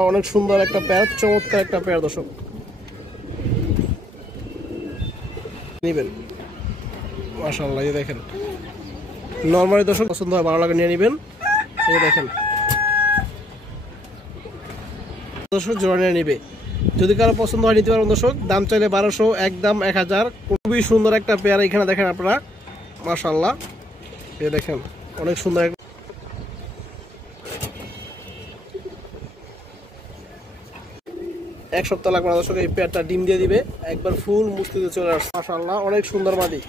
অনেক সুন্দর একটা পেয়ার, চমৎকার একটা পেয়ার দর্শক নেবেন। মাশাআল্লাহ, এই দেখেন নরমালি দর্শক পছন্দ হয়, ভালো লাগে নিয়ে নেবেন। এই দেখেন দর্শক জোড়া নিয়ে নেবে, যদি কারো পছন্দ হয় নিতে পারবেন দর্শক। দাম চাইলে 1200, একদম 1000। খুবই সুন্দর একটা পেয়ার এখানে দেখেন আপনারা, মাশাআল্লাহ। এই দেখেন অনেক সুন্দর। এক সপ্তাহ লাগবে না দর্শক, এই পেয়ারটা ডিম দিয়ে দিবে, একবার ফুল মুস্তিতে চলে আসছে। মাশাআল্লাহ, অনেক সুন্দর মাদি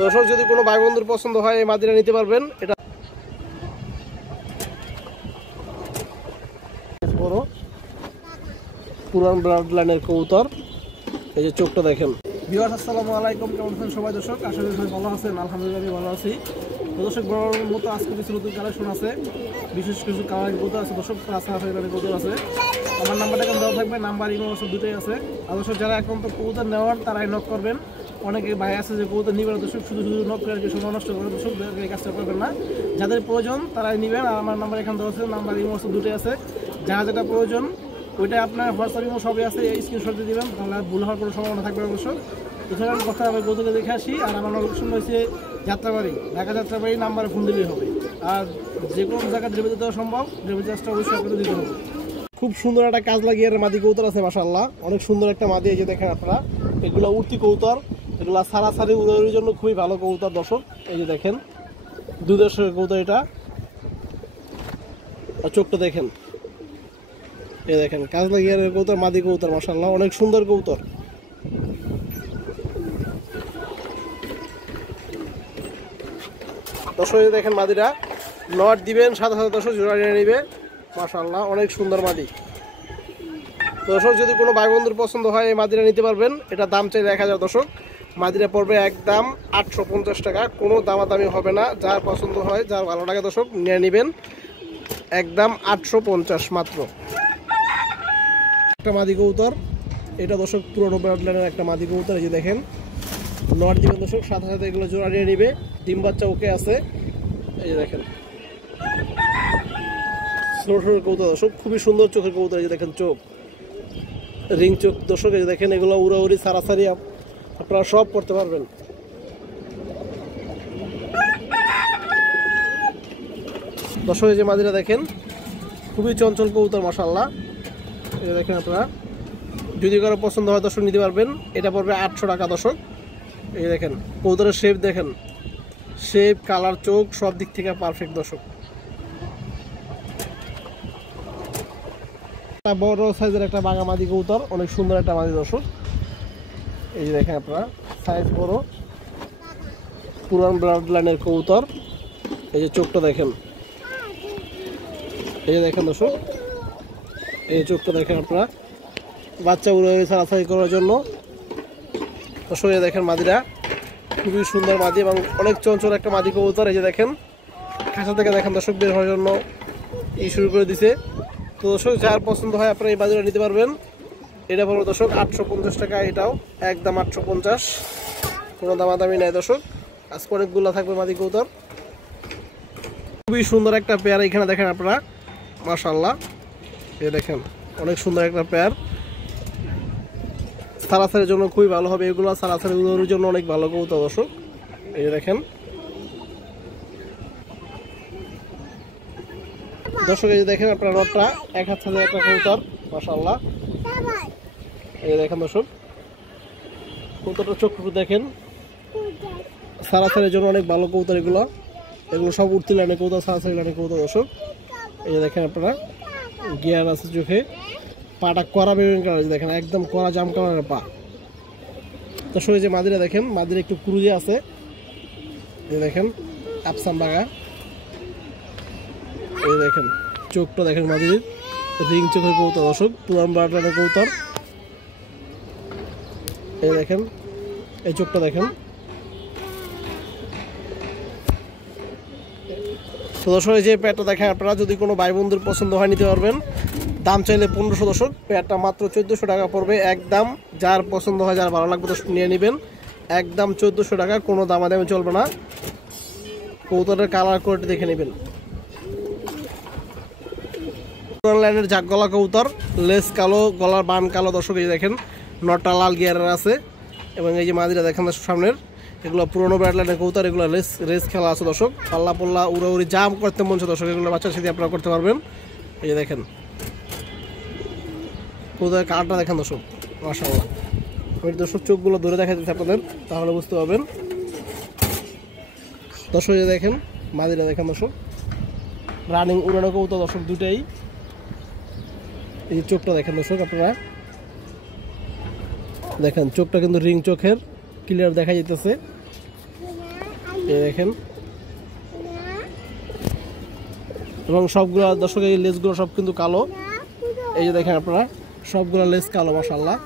দর্শক। যদি কোনো ভাই বন্ধুর পছন্দ হয় এই মাদিটা নিতে পারবেন। এটা বড় পুরান ব্লাড লাইনের কবুতর, এই যে চোখটা দেখেন। ভিউয়ার্স আসসালামু আলাইকুম, কেমন আছেন সবাই দর্শক? আশা করি সবাই ভালো আছেন। আলহামদুলিল্লাহ আমি ভালো আছি দর্শক। বড় মতো আজকে কিছু নতুন কালেকশন আছে, বিশেষ কিছু কালার কবুতর আছে দর্শক, কবুতর আছে। আমার নাম্বারটা এখন দেওয়া থাকবে, নাম্বার ইমো সব দুটোই আছে। আর দর্শক যারা এখন তো কবুতর নেওয়ার তারাই নক করবেন। অনেকে ভাই আছে যে কবুতর নিবেন দর্শক, শুধু শুধু নক করে সময় নষ্ট করে দর্শক, এই কাজটা করবেন না। যাদের প্রয়োজন তারাই নেবেন। আর আমার নাম্বার এখানে দেওয়া আছে, নাম্বার ইমো সব দুটোই আছে। যারা যেটা প্রয়োজন ওইটা আপনার হোয়াটসঅ্যাপ ইমো সবই আছে, এই স্ক্রিনশট দিয়ে দেবেন, তাহলে ভুল হওয়ার কোনো সম্ভাবনা থাকবে অবশ্যই। এছাড়া আমি কথা আমার গৌতমকে দেখে আসি। আর আমার লোকেশন রয়েছে যাত্রাবাড়ি, ঢাকা যাত্রাবাড়ি। নাম্বারে ফোন দিলেই হবে। আর যে কোনো জায়গায় ডেলিভারি দেওয়া সম্ভব, ডেলিভারি চার্জটা অবশ্যই আপনাদের দিতে হবে। খুব সুন্দর একটা কাজ লাগিয়ে মাদি কবুতর আছে মাশাআল্লাহ, অনেক সুন্দর একটা মাদি। এই যে দেখেন আপনারা, এগুলো উঠতি কবুতর, এগুলো সারাসারি উড়াউড়ির জন্য খুবই ভালো কবুতর দর্শক। এই যে দেখেন দুই দর্শকের কবুতর এটা, আর চোখটা দেখেন। এই দেখেন কাজ লাগিয়ে কবুতর, মাদি কবুতর মাশাআল্লাহ, অনেক সুন্দর কবুতর। দর্শক দেখেন মাদিরা নট দিবেন, সাথে সাথে দর্শক জোড়া নিয়ে নেবে। মাশাআল্লাহ, অনেক সুন্দর মাদি দর্শক। যদি কোনো ভাই বন্ধুর পছন্দ হয় এই মাদিরা নিতে পারবেন। এটা দাম চাই 1000 দর্শক। মাদিরা পড়বে একদম 850 টাকা, কোনো দামাদামি হবে না। যার পছন্দ হয়, যার ভালো লাগে দর্শক নিয়ে নেবেন, একদম 850 মাত্র। একটা মাদি কবুতর এটা দর্শক, পুরোনো ব্রাডলাইনের একটা মাদি কবুতর। এই যে দেখেন নট দিবেন দর্শক, সাথে সাথে এগুলো জোড়া নিয়ে নিবে। ডিম বাচ্চা ওকে আছে। এই যে দেখেন ছোট ছোট কবুতর দর্শক, খুবই সুন্দর চোখের কবুতর। এই যে দেখেন চোখ, রিং চোখ দর্শক। এই যে দেখেন এগুলো উড়াউড়ি সারাসারি আপনারা সব করতে পারবেন। দর্শক এই যে মাদিরা দেখেন, খুবই চঞ্চল কবুতর মাশাআল্লাহ। এই যে দেখেন আপনারা, যদি কারো পছন্দ হয় দর্শক নিতে পারবেন। এটা পড়বে 800 টাকা দর্শক। এই দেখেন কবুতরের শেপ দেখেন, শেপ কালার চোখ সব দিক থেকে পারফেক্ট দর্শক। একটা বড় সাইজের একটা বাঘা মাদি কবুতর, অনেক সুন্দর একটা মাদি দর্শক। এই যে দেখেন আপনারা, সাইজ বড়, পুরান ব্লাড লাইনের কবুতর। এই যে চোখটা দেখেন, এই যে দেখেন দর্শক, এই চোখটা দেখেন আপনারা, বাচ্চা উড়ে ছাড়াছাড়ি করার জন্য দর্শক। এই দেখেন মাদিরা খুবই সুন্দর মাদি এবং অনেক চঞ্চল একটা মাদি কবুতর। এই যে দেখেন খাঁচা থেকে দেখেন দর্শক বের হওয়ার জন্য শুরু করে দিছে। তো দর্শক যার পছন্দ হয় আপনারা এই বাজারে নিতে পারবেন। এটা পড়বে দর্শক 850 টাকা, এটাও একদম 850, কোনো দামাদামি নাই দর্শক। আজকে অনেকগুলো থাকবে মাদি কবুতর, খুবই সুন্দর একটা পেয়ার এখানে দেখেন আপনারা মাশাআল্লাহ। এই দেখেন অনেক সুন্দর একটা পেয়ার, সারাসারির জন্য খুবই ভালো হবে এগুলো, সারাসারি উড়াউড়ির জন্য অনেক ভালো কবুতর দর্শক। এই যে দেখেন দর্শক, এই যে দেখেন আপনার রথটা এক হাত সাথে একটা কবুতর মাশাআল্লাহ। এই দেখেন দর্শক কবুতরটা চোখটুকু দেখেন, সারাসারির জন্য অনেক ভালো কবুতর এগুলো। এগুলো সব উঠতি লাইনের কবুতর, সারাসারি লাইনের কবুতর দর্শক। এই যে দেখেন আপনারা, গিয়ার আছে চোখে, পাটা কড়া বেগুন কালার, দেখেন একদম কড়া জাম কালারের পা দর্শক। এই যে মাদিরা দেখেন, মাদিরা একটু ক্রুজে আছে। এই দেখেন আফসান বাগা। এই দেখেন চোখটা দেখেন, মাদির রিং চোখের কবুতর দর্শক, পুরান ব্লাডলাইনের কবুতর। এই দেখেন এই চোখটা দেখেন। তো দর্শক এই যে পেয়ারটা দেখেন আপনারা, যদি কোনো ভাই বন্ধুর পছন্দ হয় নিতে পারবেন। দাম চাইলে 1500 দর্শক, পেয়ারটা মাত্র 1400 টাকা পড়বে একদম। যার পছন্দ হয়, যার ভালো লাগবে দর্শক নিয়ে নেবেন, একদম 1400 টাকা, কোনো দামাদামি চলবে না। কবুতরের কালার কোয়ালিটি দেখে নেবেন। পুরান লাইনের জাগ গলা কবুতর, লেস কালো, গলার বান কালো দর্শক। এই দেখেন নটটা লাল গিয়ারের আছে এবং এই যে মাদিরা দেখেন সামনের, এগুলো পুরোনো ব্রাড লাইনের কবুতর, এগুলো রেস খেলা আছে দর্শক। পাল্লা পোল্লা উড়াউড়ি জাম করতে মন চায় দর্শক, এগুলো বাচ্চার সাথে আপনারা করতে পারবেন। এই যে দেখেন কবুতরের কালারটা দেখেন দর্শক, মাশাআল্লাহ। আমি দর্শক চোখগুলো ধরে দেখা দিচ্ছি আপনাদের, তাহলে বুঝতে পারবেন দর্শক। এই দেখেন মাদিরা দেখেন দর্শক, রানিং উড়ানো কবুতর দর্শক দুটাই। এই যে চোখটা দেখেন দর্শক, আপনারা দেখেন চোখটা কিন্তু রিং চোখের, ক্লিয়ার দেখা যাইতেছে। এই দেখেন এবং সবগুলো দর্শক এই লেজগুলো সব কিন্তু কালো। এই যে দেখেন আপনারা সবগুলো লেজ কালো, মাশাআল্লাহ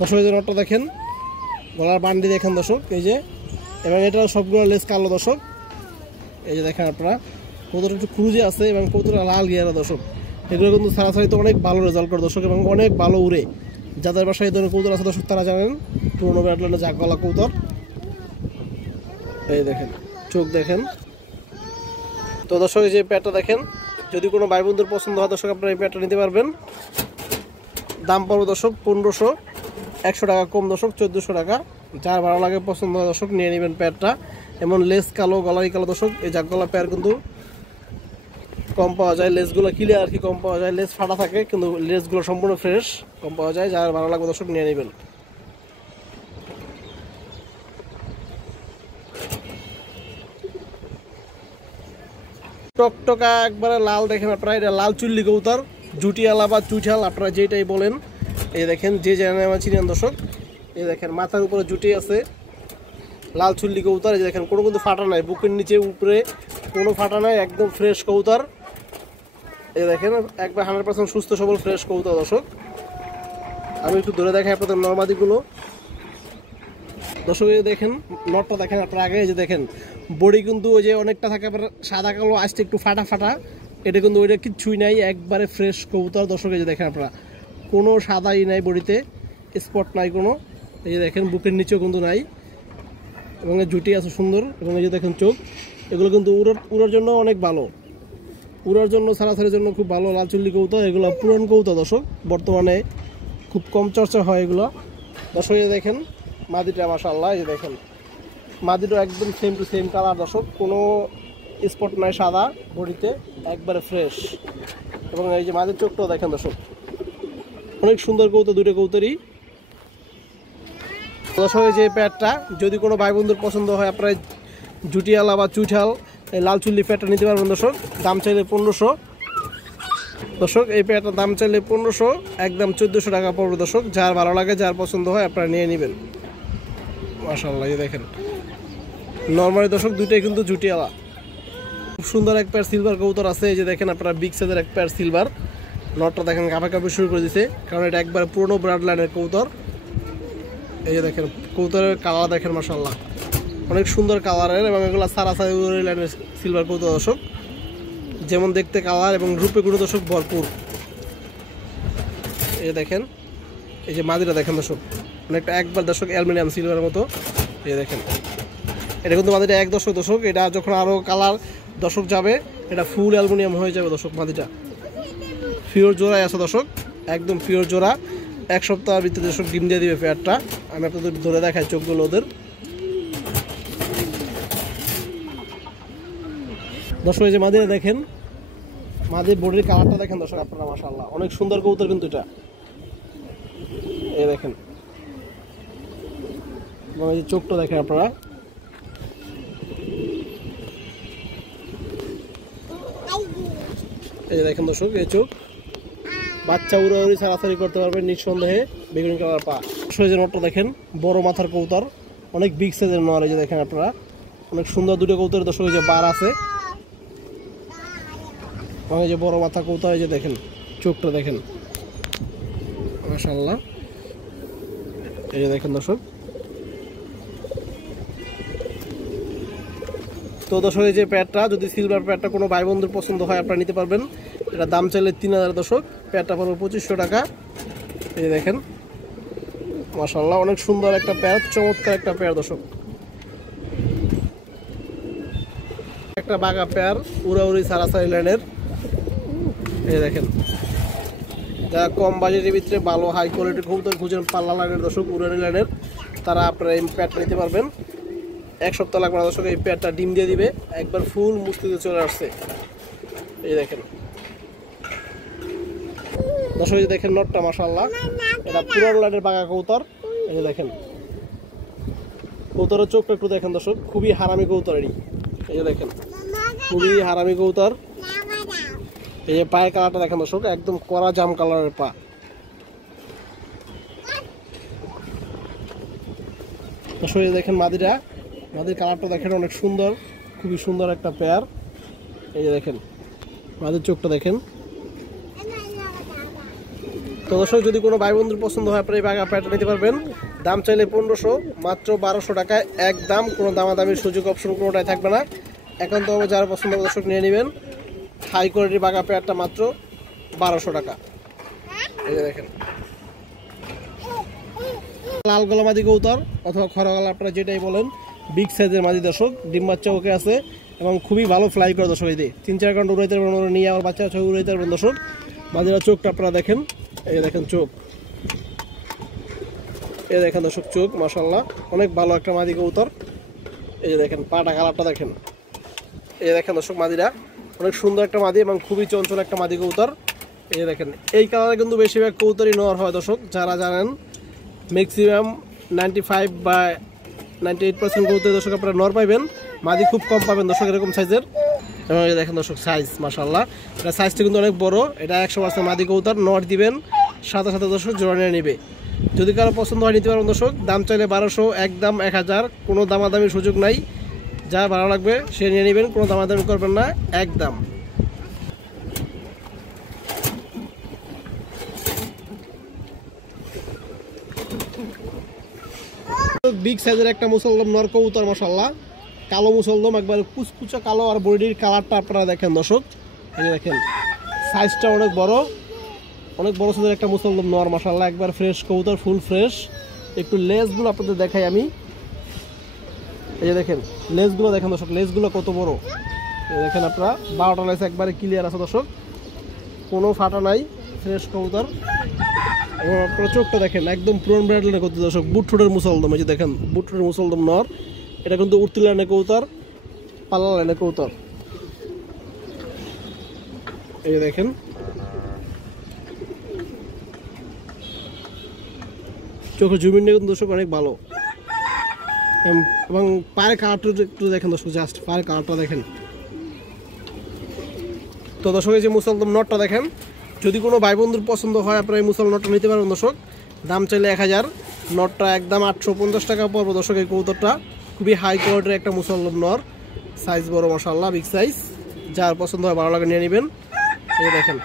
দর্শক। এই যে নটটা দেখেন, গলার বান্ডি দেখেন দর্শক, এই যে, এবং এটা সবগুলো লেজ কালো দর্শক। এই যে দেখেন আপনারা কবুতরটা একটু ক্রুজে আছে এবং কবুতরটা লাল গিয়ারা দর্শক। এগুলো কিন্তু সারাসারিতে অনেক ভালো রেজাল্ট করে দর্শক এবং অনেক ভালো উড়ে। যাদের বাসায় এই ধরনের কবুতর আছে দর্শক তারা জানেন, পুরোনো ব্রাড লাইনের জাগ গলা কবুতর। এই দেখেন চোখ দেখেন। তো দর্শক এই যে প্যাডটা দেখেন, যদি কোনো ভাই বন্ধুর পছন্দ হয় দর্শক আপনারা এই প্যাডটা নিতে পারবেন। দাম পড়বে দর্শক 1500, 100 টাকা কম দর্শক 1400 টাকা। যার ভালো লাগে পছন্দ হয় দর্শক নিয়ে নেবেন প্যাডটা। এমন লেস কালো, গলারি কালো দর্শক। এই জাগ গলা প্যাড কিন্তু কম পাওয়া যায়, লেসগুলো ক্লিয়ার আর কি কম পাওয়া যায়, লেস ফাটা থাকে কিন্তু লেসগুলো সম্পূর্ণ ফ্রেশ, কম পাওয়া যায়। যার ভালো লাগবে দর্শক নিয়ে নেবেন। টকটকা একবারে লাল দেখেন আপনারা, এটা লাল চুল্লি কবুতর, জুটিয়ালা বা চুইঠাল আপনারা যেটাই বলেন। এই দেখেন যে জানেন চিনেন দর্শক। এই দেখেন মাথার উপরে জুটি আছে, লাল চুল্লি কবুতর। এই দেখেন কোনো কিন্তু ফাটা নাই, বুকের নিচে উপরে কোনো ফাটা নাই, একদম ফ্রেশ কবুতর। এই দেখেন একবার 100% সুস্থ সবল ফ্রেশ কবুতর দর্শক। আমি একটু ধরে দেখাই আপনাদের নরমাদিগুলো দর্শক। এই দেখেন নটটা দেখেন আপনারা আগে, এই যে দেখেন বডি কিন্তু ওই যে অনেকটা থাকে আপনার সাদা কালো, আসতে একটু ফাটা ফাটা, এটা কিন্তু ওইটা কিচ্ছুই নাই, একবারে ফ্রেশ কবুতর দর্শক। এই যে দেখেন আপনারা কোনো সাদাই নাই, বডিতে স্পট নাই কোনো। এই যে দেখেন বুকের নিচেও কিন্তু নাই এবং জুটি আছে সুন্দর। এবং এই যে দেখেন চোখ, এগুলো কিন্তু উড়ার জন্য অনেক ভালো, উড়ার জন্য সারাসারির জন্য খুব ভালো লাল চুল্লি কবুতর। এগুলো পুরান কবুতর দর্শক, বর্তমানে খুব কম চর্চা হয় এগুলো দর্শক। এই দেখেন মাদিটা মাশাআল্লাহ, এই যে দেখেন মাদিটা একদম সেম টু সেম কালার দর্শক, কোনো স্পট নাই সাদা বডিতে, একবারে ফ্রেশ। এবং এই যে মাদির চোখটাও দেখেন দর্শক, অনেক সুন্দর কবুতর, দুটো কবুতরই দর্শক। এই যে প্যাডটা যদি কোনো ভাই বন্ধুর পছন্দ হয় আপনারা জুটিয়ালা বা চুইঠাল এই লাল চুল্লি প্যাডটা নিতে পারবেন দর্শক। দাম চাইলে 1500 দর্শক। এই প্যাডটার দাম চাইলে 1500, একদম 1400 টাকা পড়বে দর্শক। যার ভালো লাগে, যার পছন্দ হয় আপনারা নিয়ে নেবেন, মাশাআল্লাহ। এই দেখেন নরমালি দর্শক দুইটাই কিন্তু জুটিয়ালা। খুব সুন্দর এক পেয়ার সিলভার কবুতর আছে, এই যে দেখেন আপনারা বিগ সাইজের এক পেয়ার সিলভার। নটটা দেখেন কাঁপাকাঁপি শুরু করে দিছে, কারণ এটা একবার পুরোনো ব্রাড লাইনের কবুতর। এই যে দেখেন কবুতরের কালার দেখেন মাশাআল্লাহ, অনেক সুন্দর কালারের এবং এগুলো সারাসারি লাইনের সিলভার কবুতর দর্শক। যেমন দেখতে কালার এবং রূপে গুলো দর্শক ভরপুর। এই দেখেন এই যে মাদিরা দেখেন দর্শক, অনেকটা একবার দর্শক অ্যালুমিনিয়াম সিলভারের মতো। এই দেখেন এটা কিন্তু মাদিটা এক দর্শক দর্শক, এটা যখন আরও কালার দর্শক যাবে এটা ফুল অ্যালুমিনিয়াম হয়ে যাবে দর্শক। মাদিটা পিওর জোড়াই আছে দর্শক, একদম পিওর জোড়া। 1 সপ্তাহের ভিতরে দর্শক ডিম দিয়ে দিবে পেয়ারটা। আমি আপনাদের ধরে দেখাই চোখগুলো ওদের দর্শক। এই যে মাদিরা দেখেন, মাদির বডির কালারটা দেখেন দর্শক আপনারা মাশাআল্লাহ, অনেক সুন্দর কবুতর কিন্তু এটা। এই দেখেন এবং এই যে চোখটা দেখেন আপনারা, এই যে দেখেন দর্শক এই চোখ। বাচ্চা উড়াউড়ি ছাড়াছাড়ি করতে পারবেন নিঃসন্দেহে, বেগুনি কালার পা। যে নটটা দেখেন বড় মাথার কবুতর, অনেক বিগ সাইজের নর। এই যে দেখেন আপনারা অনেক সুন্দর দুটো কবুতরের দর্শক, এই যে বার আছে এবং এই যে বড় মাথা কবুতর। এই যে দেখেন চোখটা দেখেন মাশাআল্লাহ। এই যে দেখেন দর্শক। তো দর্শক এই যে প্যাডটা, যদি সিলভার প্যাডটা কোনো ভাই বন্ধুর পছন্দ হয় আপনারা নিতে পারবেন। এটা দাম চাইলে 3000 দর্শক, প্যাডটা পড়বে 2500 টাকা। এই যে দেখেন মাশাআল্লাহ, অনেক সুন্দর একটা প্যাড, চমৎকার একটা প্যাড দর্শক। একটা বাঘা প্যার উড়াউড়ি সারাসারি লাইনের এই দেখেন, যারা কম বাজেটের ভিতরে ভালো হাই কোয়ালিটির কবুতর খুঁজেন পাল্লা লাইনের দর্শক, উড়ানি লাইনের, তারা আপনারা এই প্যাডটা নিতে পারবেন। এক সপ্তাহ লাগবে না দর্শক, এই প্যাডটা ডিম দিয়ে দিবে, একবার ফুল মুস্তিতে চলে আসছে। এই দেখেন দর্শক, এই দেখেন নটটা মাশাআল্লাহ, এটা পুরান লাইনের বাঘা কবুতর। এই দেখেন কবুতরের চোখটা একটু দেখেন দর্শক, খুবই হারামি কবুতর। এই দেখেন খুবই হারামি কবুতর। এই যে পায়ের কালারটা দেখেন দর্শক, একদম কড়া জাম কালারের পা। দর্শক এই দেখেন মাদির কালারটা দেখেন অনেক সুন্দর, খুবই সুন্দর একটা পেয়ার। এই যে দেখেন মাদির চোখটা দেখেন। তো দর্শক যদি কোনো ভাই বন্ধুর পছন্দ হয় আপনারা এই বাঘা পেয়ারটা নিতে পারবেন। দাম চাইলে 1500, মাত্র 1200 টাকায় একদম, কোনো দামাদামির সুযোগ অপশন কোনোটাই থাকবে না। একান্তভাবে যারা পছন্দ হবে দর্শক নিয়ে নেবেন। হাই কোয়ালিটির বাঘা পেয়ারটা মাত্র 1200 টাকা। এই যে দেখেন লাল গলা মাদি কবুতর অথবা খরা গলা, আপনারা যেটাই বলেন, বিগ সাইজের মাদি দর্শক, ডিম বাচ্চা ওকে আছে এবং খুবই ভালো ফ্লাই করে দর্শক। এই 3-4 ঘন্টা উড়াইতে পারবেন, ওরা নিয়ে আমার বাচ্চা উড়াইতে পারবেন দর্শক। মাদিরা চোখটা আপনারা দেখেন, এই দেখেন চোখ, এই দেখেন দর্শক চোখ মাশাআল্লাহ, অনেক ভালো একটা মাদি কবুতর। এই যে দেখেন পাটা কালারটা দেখেন। এই দেখেন দর্শক মাদিরা অনেক সুন্দর একটা মাদি এবং খুবই চঞ্চল একটা মাদি কবুতর। এই যে দেখেন এই কালারে কিন্তু বেশিরভাগ কবুতরই নর হয় দর্শক, যারা জানেন ম্যাক্সিমাম 95 বা 98% কবুতর দর্শক আপনারা নর পাইবেন, মাদি খুব কম পাবেন দর্শক এরকম সাইজের। এবং এই দেখেন দর্শক সাইজ মাশাআল্লাহ, এটা সাইজটা কিন্তু অনেক বড়। এটা 100% মাদি কবুতর, নর দিবেন সাথে সাথে দর্শক জোড়া নিয়ে নেবে। যদি কারো পছন্দ হয় নিতে পারবেন দর্শক। দাম চাইলে 1200, একদম 1000, কোনো দামাদামির সুযোগ নাই। যা ভালো লাগবে সে নিয়ে নেবেন, কোনো দামাদামি করবেন না, একদম। বিগ সাইজের একটা মুসলদম নর কবুতর মাশাআল্লাহ, কালো মুসলদম, একবার কুচকুচা কালো, আর বডির কালারটা আপনারা দেখেন দর্শক। এই দেখেন সাইজটা অনেক বড় সাইজের একটা মুসলদম নর মাশাআল্লাহ, একবার ফ্রেশ কবুতর, ফুল ফ্রেশ। একটু লেজগুলো আপনাদের দেখাই আমি। এই যে দেখেন লেজগুলো দেখেন দর্শক, লেজগুলো কত বড়। এই দেখেন আপনারা 12টা লেজ একবারে ক্লিয়ার আছে দর্শক, কোনো ফাটা নাই, ফ্রেশ কবুতর। এবং আপনারা চোখটা দেখেন একদম পুরন ব্র্যাডলের কবুতর দর্শক, বুটঠোঁটের মুসলদম। এই যে দেখেন বুটঠোঁটের মুসলদম নর, এটা কিন্তু উঠতি লাইনের কবুতর, পাল্লা লাইনের কবুতর। এই যে দেখেন চোখের জুমিনটা কিন্তু দর্শক অনেক ভালো। এবং পায়ের কালারটা একটু দেখেন দর্শক, জাস্ট পায়ের কালারটা দেখেন। তো দর্শক এই যে মুসলদম নটটা দেখেন, যদি কোনো ভাই বন্ধুর পছন্দ হয় আপনারা এই মুসলদম নটটা নিতে পারবেন দর্শক। দাম চাইলে 1000, নটটা একদম 850 টাকা পড়বে দর্শক। এই কবুতরটা খুবই হাই কোয়ালিটির একটা মুসলদম নর, সাইজ বড় মাশাআল্লাহ, বিগ সাইজ। যার পছন্দ হয় ভালো লাগে নিয়ে নেবেন। এই দেখেন